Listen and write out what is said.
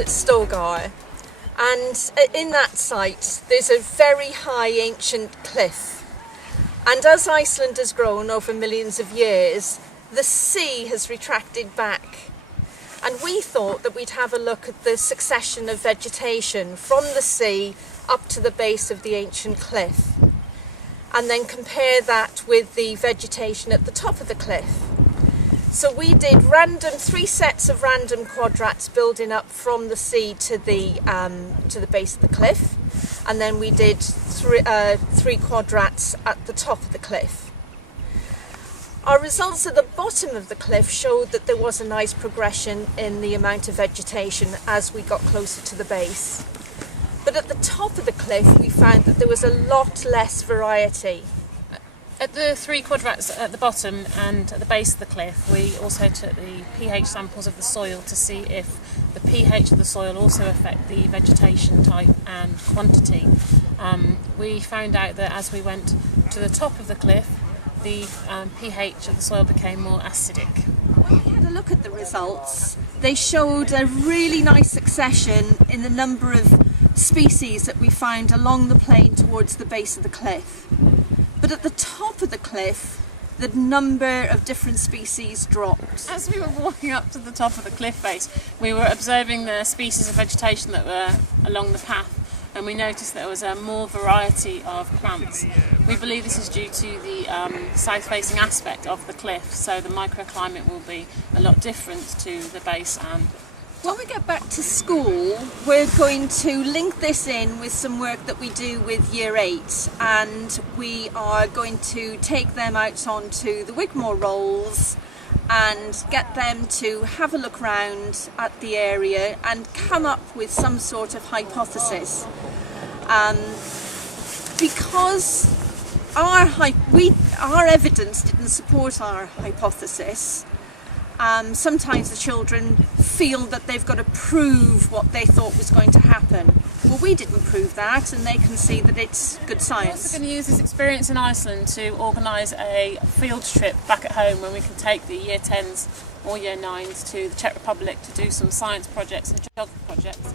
at Stogar, and in that site there's a very high ancient cliff, and as Iceland has grown over millions of years, the sea has retracted back, and we thought that we'd have a look at the succession of vegetation from the sea up to the base of the ancient cliff, and then compare that with the vegetation at the top of the cliff. So we did three sets of random quadrats building up from the sea to the base of the cliff, and then we did three quadrats at the top of the cliff. Our results at the bottom of the cliff showed that there was a nice progression in the amount of vegetation as we got closer to the base. But at the top of the cliff we found that there was a lot less variety. At the three quadrats at the bottom and at the base of the cliff, we also took the pH samples of the soil to see if the pH of the soil also affect the vegetation type and quantity. We found out that as we went to the top of the cliff, the pH of the soil became more acidic. When we had a look at the results, they showed a really nice succession in the number of species that we found along the plain towards the base of the cliff. But at the top of the cliff, the number of different species dropped. As we were walking up to the top of the cliff base, we were observing the species of vegetation that were along the path, and we noticed there was a more variety of plants. We believe this is due to the south-facing aspect of the cliff, so the microclimate will be a lot different to the base and when we get back to school, we're going to link this in with some work that we do with Year 8, and we are going to take them out onto the Wigmore Rolls and get them to have a look round at the area and come up with some sort of hypothesis. Because our evidence didn't support our hypothesis, sometimes the children feel that they've got to prove what they thought was going to happen. Well, we didn't prove that, and they can see that it's good science. We're also going to use this experience in Iceland to organise a field trip back at home when we can take the Year 10s or Year 9s to the Czech Republic to do some science projects and geography projects.